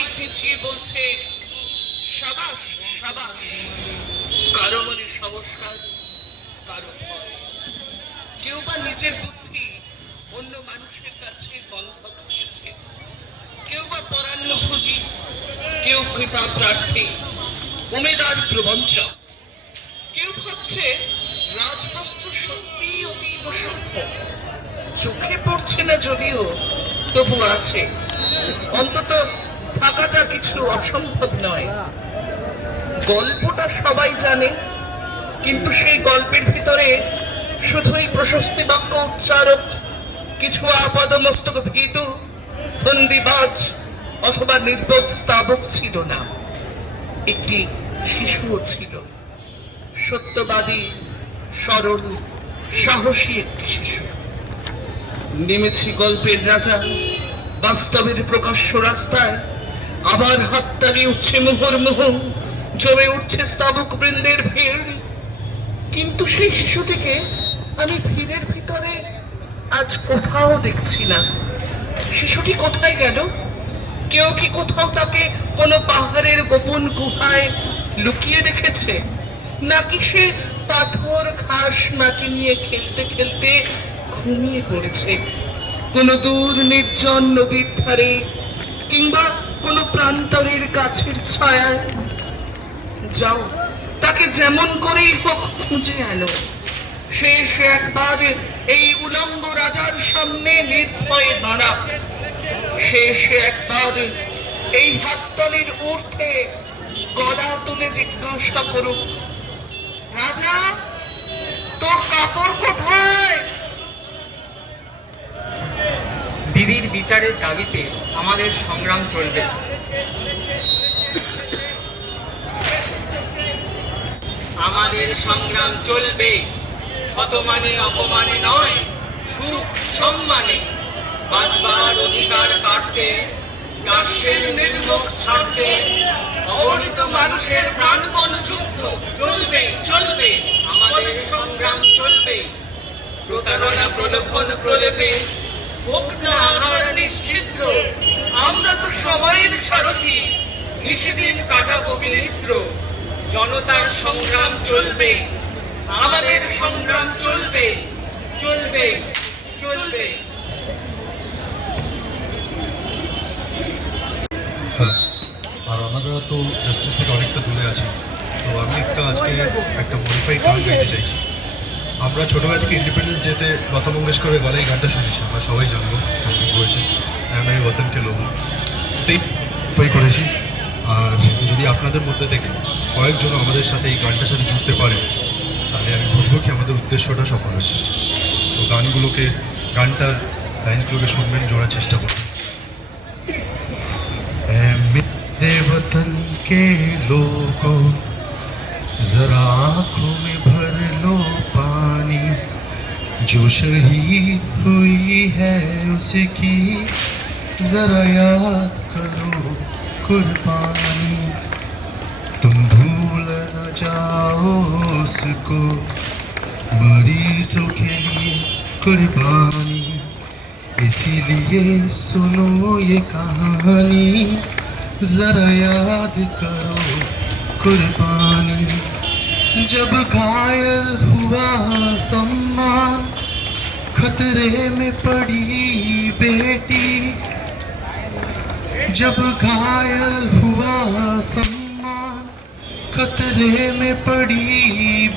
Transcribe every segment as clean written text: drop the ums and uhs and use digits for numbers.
সবাই চেঁচিয়ে বলছে সাবাস সাবাস। কারো মনে সংস্কার, কারো ভয়। কেউ বা নিজের বুদ্ধি অন্য মানুষের কাছে বন্ধক দিয়েছে, কেউ বা পরান্নভোজী, কেউ কৃপা প্রার্থী, উমেদার প্রবঞ্চক। কেউ ভাবছে রাজবস্তু সত্যি অতীব সূক্ষ্ম, চোখে পড়ছে না যদিও তবু আছে, অন্তত থাকাটা কিছু অসম্ভব নয়। গল্পটা সবাই জানে, কিন্তু সেই গল্পের ভিতরে শুধুই প্রশস্তি বাক্য উচ্চারক, কিছু আপাদমস্তক ভীতু, ফন্দিবাজ অথবা নির্বোধ স্তাবক ছিল না। একটি শিশুও ছিল, সত্যবাদী, সরল, সাহসী একটি শিশু। নেমেছি গল্পের রাজা বাস্তবের প্রকাশ্য রাস্তায়, আবার হাততালি উঠছে মুহুর্মুহু, জমে উঠছে স্তাবক বৃন্দের ভিড়। কিন্তু সেই শিশুটিকে আমি ভিড়ের ভিতরে আজ কোথাও দেখছি না। শিশুটি কোথায় গেল? কেউ কি কোথাও তাকে কোনো পাহাড়ের গোপন গুহায় লুকিয়ে রেখেছে, নাকি সে পাথর ঘাস মাটি নিয়ে খেলতে খেলতে ঘুমিয়ে পড়েছে কোনো দূর নির্জন নদীর ধারে, কিংবা কোনো প্রান্তরের গাছের ছায়ায়? যাও, তাকে যেমন করেই হোক খুঁজে আনো। শেষ একবার এই উলঙ্গ রাজার সামনে নির্ভয়ে দাঁড়াক। শেষ একবার এই হাততালির ঊর্ধ্বে গলা তুলে জিজ্ঞাসা করুক, রাজা, তোর কাপড় কোথায়? দিদির বিচারের দাবিতে আমাদের সংগ্রাম চলবে। আমাদের সংগ্রাম চলবে, শতমানে অপমানে নয়, সুখ সম্মানে। বাঁচবার অধিকার কাটতে, দাস্যের নির্মুখ ছাড়তে, অগণিত মানুষের প্রাণপণ যুদ্ধ চলবে চলবে। আমাদের সংগ্রাম চলবে। প্রতারণা প্রলোভন প্রলেপে হোক না আহার নিশ্চিদ্র, আমরা তো সবাইয়ের সারথি, নিশিদিন কাটাবো বিনিদ্র। জনতার সংগ্রাম চলবে, আমাদের সংগ্রাম চলবে চলবে চলবে। আর আমরা তো জাস্টিস থেকে অনেকটা দূরে আছি, তো আমি আজকে একটা মডিফাইড গান গাইতে চাইছি। আমরা ছোটোবেলা থেকে ইন্ডিপেন্ডেন্স ডেতে লতা মঙ্গেশকরের গলায় গানটা শুনেছি, আমরা সবাই জানবো করেছি মেরে ওয়াতনকে লোগো, এটাই মডিফাই করেছি। আর যদি আপনাদের মধ্যে থেকে কয়েকজন আমাদের সাথে এই গানটার সাথে জুড়তে পারে, তাহলে আমি বুঝবো কি আমাদের উদ্দেশ্যটা সফল হয়েছে। তো গানটার লাইন্সগুলোকে শুনবেন, জোড়ার চেষ্টা করবেন। मेरे वतन के लोगों, जरा आँखों में भर लो पानी, जो शहीद हुई है उसकी जरा याद करो कुर्बानी। तुम भूल न जाओ उसको, मरीजों के लिए कुर्बानी। इसीलिए सुनो ये कहानी, जरा याद करो कुर्बानी। जब घायल हुआ सम्मान, खतरे में पड़ी बेटी। जब घायल हुआ सम्मान, खतरे में पड़ी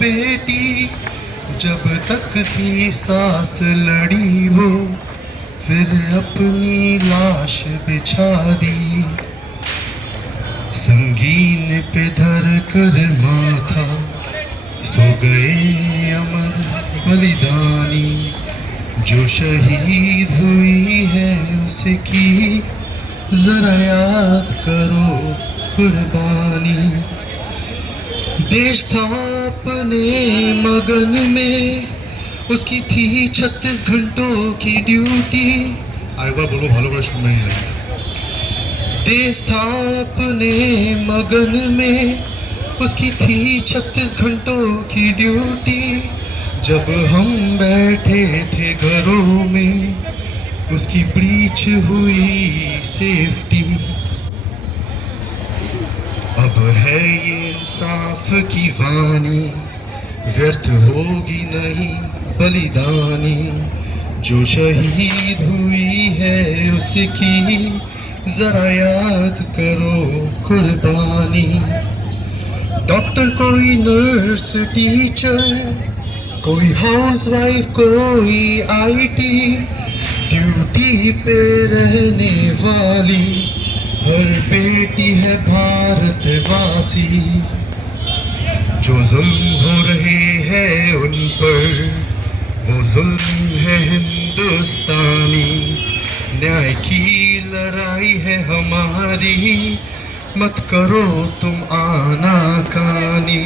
बेटी। जब तक थी सांस लड़ी वो, फिर अपनी लाश बिछा दी। संगीन पे धर कर माथा, सो गए अमर बलिदानी। जो शहीद हुई है उसकी जरा याद करो कुर्बानी। देश था अपने मगन में, उसकी थी 36 घंटों की ड्यूटी। আরেকবার বলবো, ভালো করে শুনবেন। देश था अपने मगन में, उसकी थी 36 घंटों की ड्यूटी। जब हम बैठे थे घरों में, उसकी ब्रीच हुई सेफ्टी। है ये इंसाफ की वाणी, व्यर्थ होगी नहीं बलिदानी। जो शहीद हुई है उसकी जरा याद करो कुर्बानी। डॉक्टर कोई नर्स टीचर, कोई हाउसवाइफ कोई आईटी, ड्यूटी पे रहने वाली हर बेटी है भारतवासी। जो जुल्म हो रहे हैं उन पर वो जुल्म है हिंदुस्तानी। न्याय की लड़ाई है हमारी, मत करो तुम आनाकानी।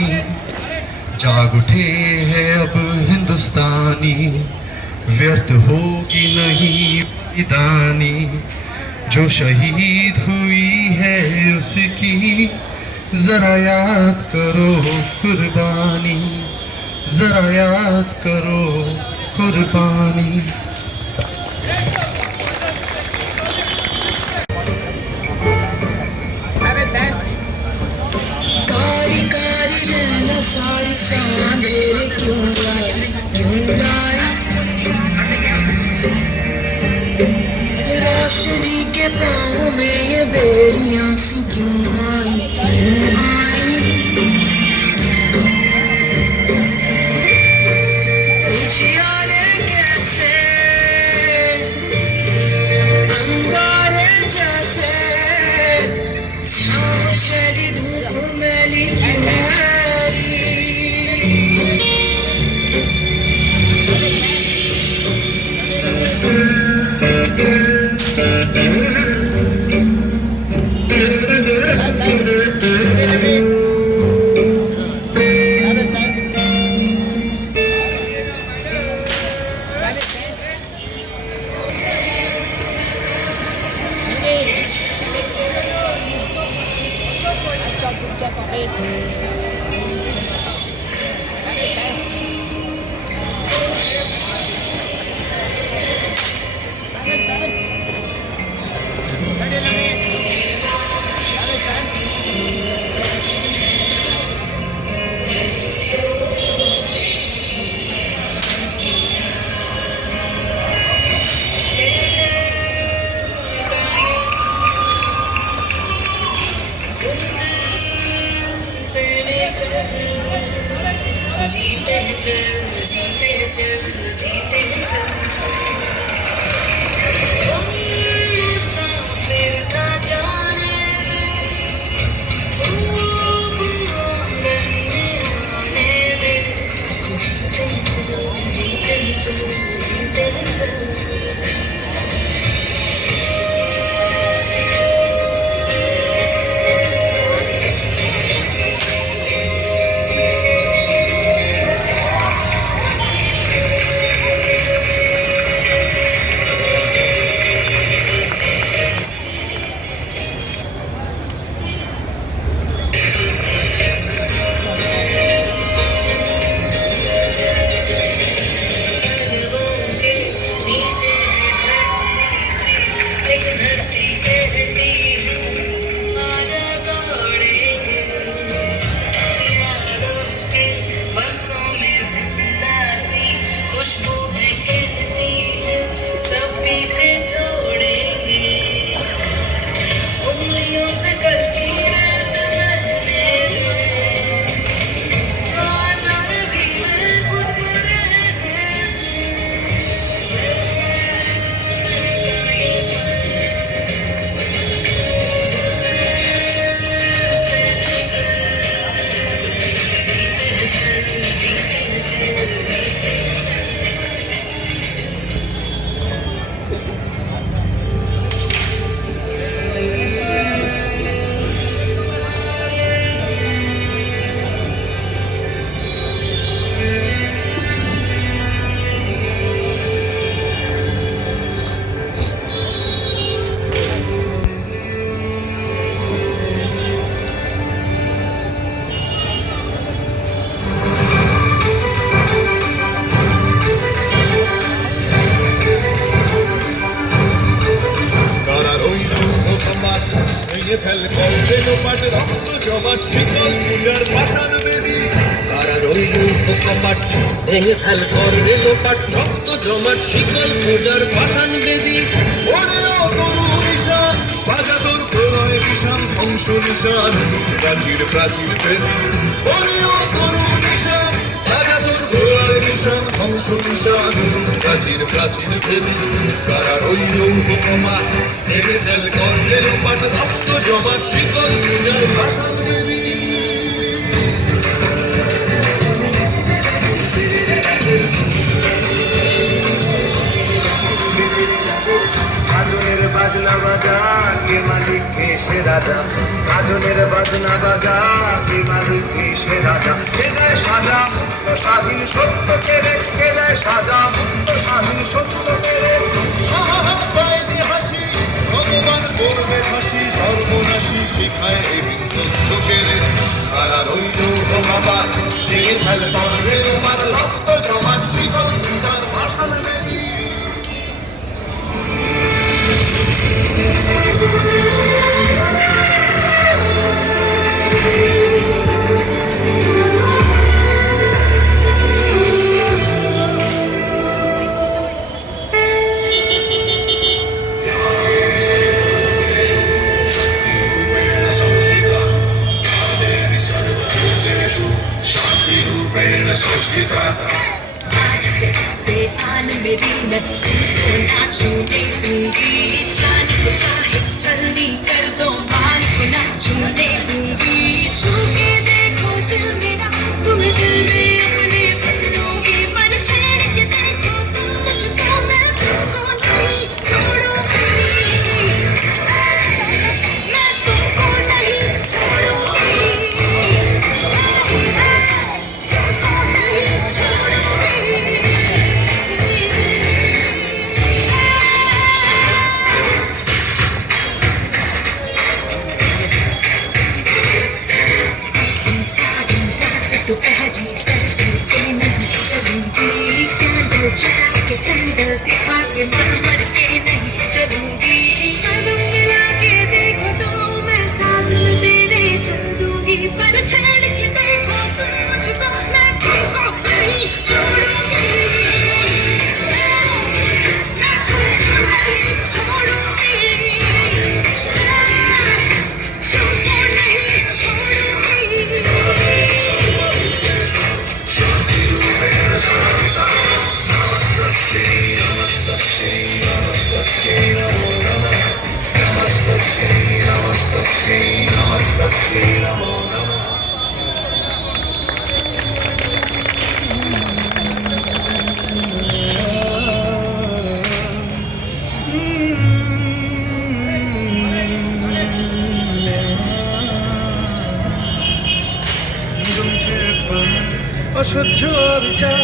जाग उठे हैं अब हिंदुस्तानी, व्यर्थ होगी नहीं बलिदानी। जो शहीद हुई है उसकी जरा याद करो कुर्बानी, जरा याद करो कुर्बानी। कारी कारी रहना सारी सांधेरे क्यों लाई, क्यों लाई। रोशनी के पाँव में ये बेड़ियां सी क्यों आई, क्यों आई। उजियारे कैसे अंगारे जैसे, छाँव चली धूप मैली क्यों हैरी। जीते चल, जीते चल, जीते चल। मुसाफिर का जाने दे, धूप आंगन में आने दे। जीते चल, जीते चल। धरती कहती है आजा दौड़ेंगे, यादों के बरसों में जिंदा सी खुशबू है कहती है सब पीछे छोड़ेंगे। उंगलियों से कल की रात बहने दे, आज और भी मैं खुद को रहने दे। ভেঙে ফেল করবে লোপাট রক্ত জমাট শিকল পূজার পাষাণ বেদী কারা রইল কপাট ভেঙে ফেল করবে লোপাট রক্ত জমাট শিকল পূজার পাষাণ বেদী ওরে ও তরু নিশান বাজা তোর প্রলয় বিষাণ ধ্বংস নিশান প্রাচীর প্রাচীর বেদী ওরে ও তরু নিশান বাজা তোর প্রলয় বিষাণ ধ্বংস নিশান প্রাচীর প্রাচীর বেদী কারা রইল কপাট ভেঙে ফেল করবে লোপাট রক্ত জমাট শিকল পূজার পাষাণ বেদী গাজনের বাজনা বাজা কে মালিক কে সে রাজা গাজনের বাজনা বাজা কে মালিক কে সে রাজা কে দেয় সাজা মুক্ত স্বাধীন সত্য কেড়ে কে দেয় সাজা মুক্ত স্বাধীন সত্য কেড়ে যে হাসি ভগবান করবে ফাঁসি সর্বনাশী শিখায় এ বিন্দুত্ব কেড়ে কারা রইল ভগবান ভেঙে ফেল করবে তোমার রক্ত জমান শিকল পূজার ভাষণ বেশি आज से आन मेरी मैं तुमको ना छूने दूंगी जान को चाहे जल्दी कर दो मान को ना छूने दूंगी छू के देखो दिल मेरा तुम्हें दिल में अपने बन लूंगी पर छेड़ के देखो मुझको मैं तुमको नहीं छोड़ूंगी मैं तुमको नहीं छोड़ूंगी दोपहरी करके नहीं चलूंगी कैंडल जला के संदल दिखा के मर के नहीं चलूंगी कदम मिला के देखो तो मैं साथ में तेरे चल दूंगी पर छेड़ के देखो तुम मुझको मैं तुमको नहीं छोड़ूंगी मैं तुमको नहीं छोड़ूंगी तुमको नहीं छोड़ूंगी অসহ্য বিচার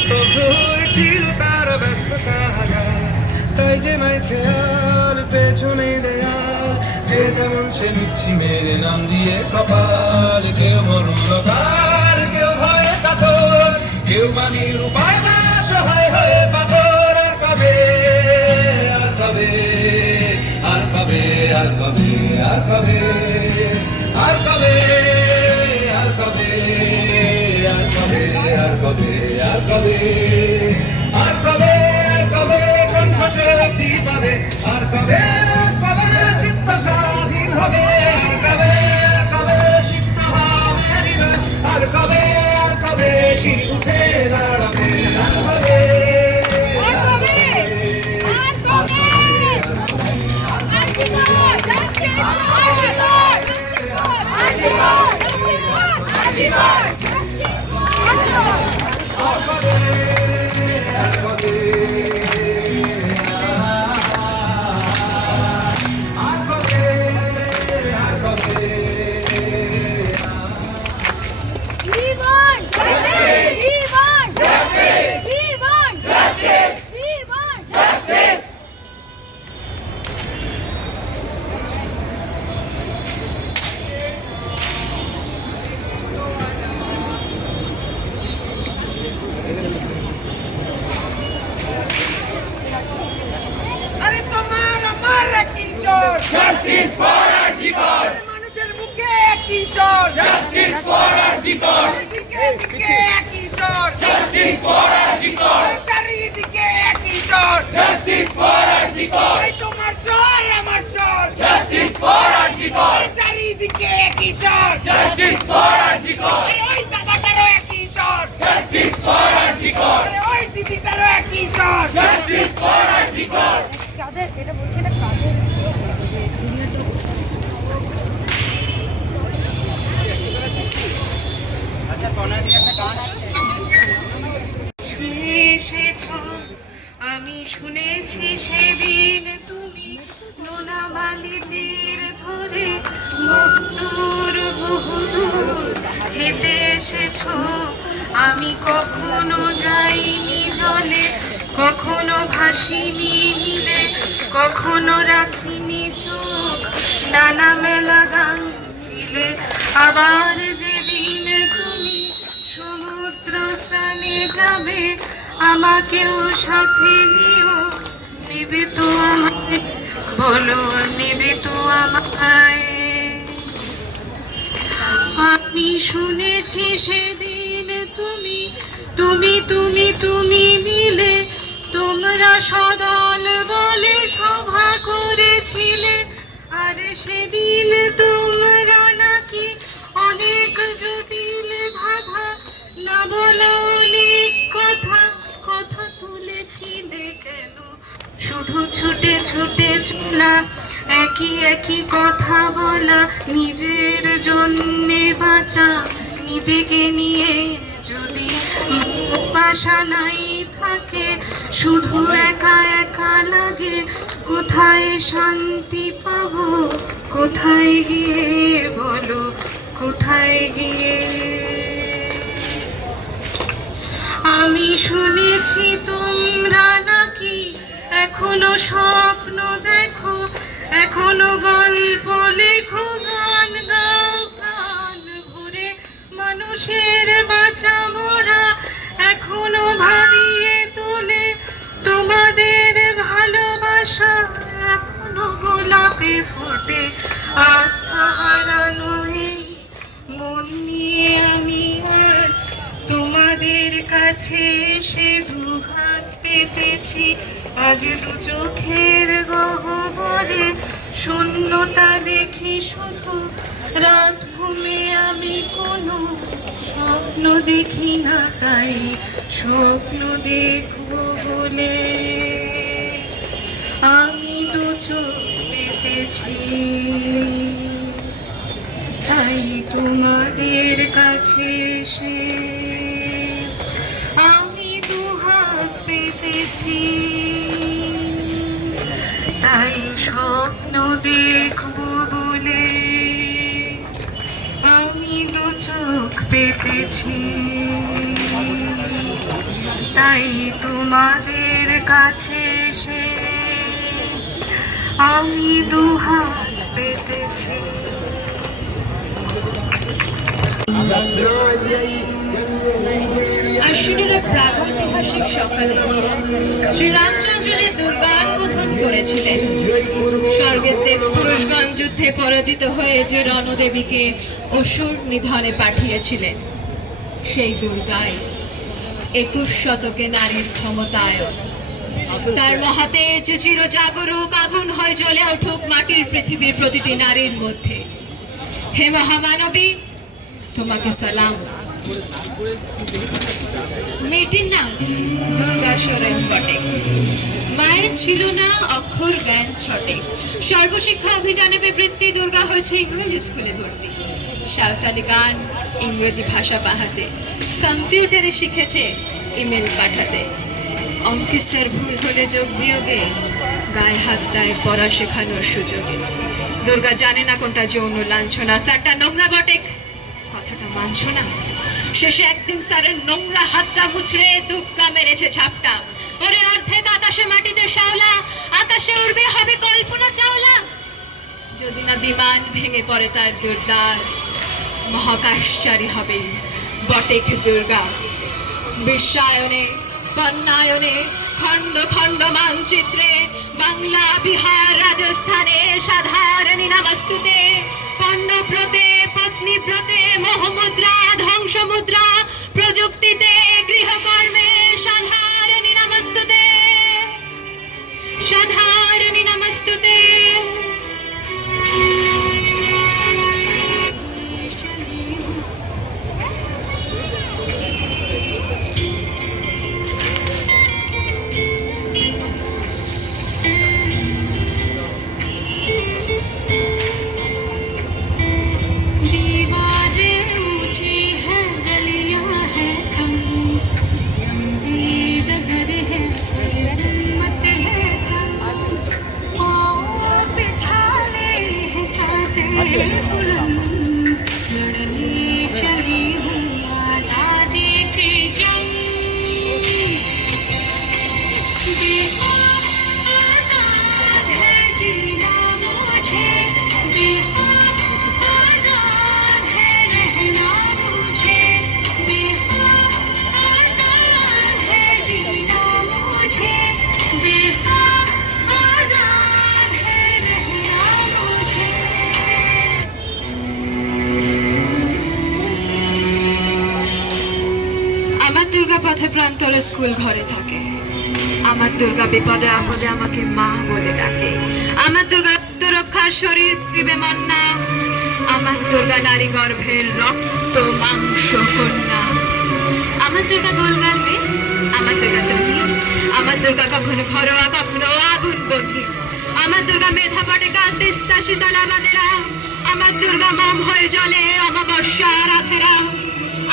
স্তব্ধ হয়েছিল তার ব্যস্ততা হাজার তাই যে মাই খেয়াল পেছনে দেয়াল যে যেমন সে নিচ্ছি মেরে নাম দিয়ে কপাল কেউ মরণ কাল কেউ ভয়ে কাতর কেউ মানির উপায় না সহায় হয়ে পাথর আর কবে আর কবে আর কবে আর কবে আর কবে আর কবে আর কবে আর কবে আর কবে আর কবে আর কবে আর কবে কণ্ঠ শক্তি পাবে আর কবে চিত্ত স্বাধীন হবে আর কবে সিদ্ধ হবে হৃদয় আর কবে শির উঠে দাঁড়াবে আর কবে চারিদিকে দিকে একই স্বর চারিদিকে একই স্বর এই তোমার স্বর আমার স্বর চারিদিকে একই স্বর আরে ওই দাদাটারও একই স্বর আরে ওই দিদিটারও একই স্বর কাদের এটা বলছে না কাদের এসেছো আমি শুনেছি সেদিন তুমি নোনামালি তীর ধরে বহুদূর হেঁটে এসেছো আমি কখনো যাইনি জলে কখনো ভাসিনি নীলে কখনো রাখিনি চোখ ডানা মেলা গান ছিলে আবার যেদিন তুমি সমুদ্র স্নানে যাবে আমাকেও সাথে নিও নেবে তো আমায় বলো নেবে তো আমায় আমি শুনেছি সেদিন তুমি তুমি তুমি তুমি মিলে তোমরা সদল বলে সভা করেছিলে আরে সেদিন তোমরা নাকি অনেক জটিল ভাষা না বলা অনেক কথা কথা তুলেছিলে কেন শুধু ছুটে ছুটে চলা একই একই কথা বলা নিজের জন্যে বাঁচা নিজেকে নিয়ে যদি বাসা নাই থাকে শুধু একা একা লাগে কোথায় শান্তি পাবো কোথায় গিয়ে বলো কোথায় গিয়ে আমি শুনেছি তোমরা নাকি এখনো স্বপ্ন দেখো এখনো গল্প লেখো গান গাও প্রাণ ভরে মানুষের বাঁচা মোরা এখনো ভাবিয়ে তোলে তোমাদের ভালোবাসা এখনো গোলাপে ফোটে আস্থা হারানো এই মন নিয়ে আমি আজ তোমাদের কাছে এসে দুহাত পেতেছি আজ দু চোখের গহ্বরে শূন্যতা দেখি শুধু রাত ঘুমে আমি কোনো স্বপ্ন দেখি না তাই স্বপ্ন দেখবো বলে আমি দু চোখ পেতেছি তাই তোমাদের কাছে এসে আমি দুহাত পেতেছি তাই স্বপ্ন দেখবো বলে আমি দু চোখ পেতেছি তাই তোমাদের কাছে এসে আমি দুহাত পেতেছি আশ্বিনের এক প্রাগৈতিহাসিক সকালে শ্রীরামচন্দ্র যে দুর্গার বোধন করেছিলেন স্বর্গের দেব পুরুষগণ যুদ্ধে পরাজিত হয়ে যে রণদেবীকে অসুর নিধনে পাঠিয়েছিলেন সেই দুর্গাই 21 শতকে নারীর ক্ষমতায়ন তার মহাতে যে চির জাগরুক আগুন হয়ে জ্বলে উঠুক মাটির পৃথিবীর প্রতিটি নারীর মধ্যে হে মহামানবী তোমাকে সালাম মেয়েটির নাম দুর্গা সোরেন বটে মায়ের ছিল না অক্ষর জ্ঞান ছটে সর্বশিক্ষা অভিযানে বিবৃত্তি দুর্গা হয়েছে ইংরেজি স্কুলে ভর্তি সাঁওতালি গান ইংরেজি ভাষা পাহাতে কম্পিউটারে শিখেছে ইমেল পাঠাতে অঙ্কে স্যার ভুল হলে যোগ বিয়োগে গায়ে হাত দেয় পড়া শেখানোর সুযোগে দুর্গা জানে না কোনটা যৌন লাঞ্ছনা স্যারটা নোংরা বটে কথাটা মানছ না শেষে একদিন স্যারের নোংরা হাতটা মুছড়ে দুপকা মেরেছে ঝাপটা ওরে অর্ধেক আকাশে মাটিতে শ্যাওলা আকাশে উড়বে হবে কল্পনা চাওলা যদি না বিমান ভেঙে পড়ে তার দুর্দার মহাকাশচারী হবে বটেক দুর্গা বিশ্বায়নে কন্যায়নে খণ্ড খণ্ড মানচিত্রে বাংলা বিহার রাজস্থানে সাধারণী নামস্তুতে পণ্যব্রতে পত্নীব্রতে মোহমুদ্রা ধ্বংস बुलंद लड़ने चली हूँ आजादी की जंग देखो आजाद है जीना मुझे देखो आजाद है रहना मुझे देखो आजाद है जीना मुझे देखो आजाद है रहना मुझे আমার দুর্গা পথে প্রান্তরে স্কুল ঘরে থাকে আমার দুর্গা বিপদে আপদে আমাকে মা বলে ডাকে আমার দুর্গা রক্ষার শরীর প্রিবে মান্না আমার দুর্গা নারী গর্ভের রক্ত মাংস কন্যা আমার দুর্গা গোল গালবে আমার দুর্গা তনি আমার দুর্গা কখনো ঘরোয়া কখনো আগুন বনি আমার দুর্গা মেধা পটে তিস্তা শীতলা বাদেরা আমার দুর্গা মম হয়ে জলে অমাবস্যা রাধেরা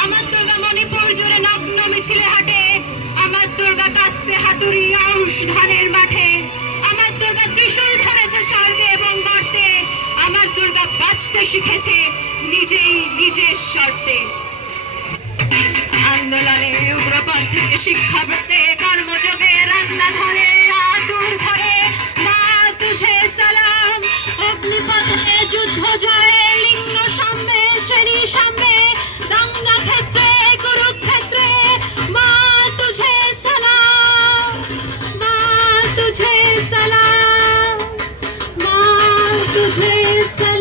আমার দুর্গা মণিপুর জুড়ে নগ্ন মিছিলে হাঁটে আমার দুর্গা কাস্তে হাতুড়ি আউশ ধানের মাঠে আমার দুর্গা ত্রিশূল ধরেছে স্বর্গে এবং মর্তে আমার দুর্গা বাঁচতে শিখেছে নিজেই নিজের শর্তে আন্দোলনে উগ্রপন্থ থেকে শিক্ষা পেতে কর্মযোগে রান্নাঘরে আতুর ঘরে মা তুঝে সালাম অগ্নিপথে যুদ্ধ জয়ে লিঙ্গ সাম্যে শ্রেণী সাম্যে দাঙ্গা ক্ষেত্রে কুরুক্ষেত্রে মা তুঝে সালাম মা তুঝে সালাম মা তুঝে সালাম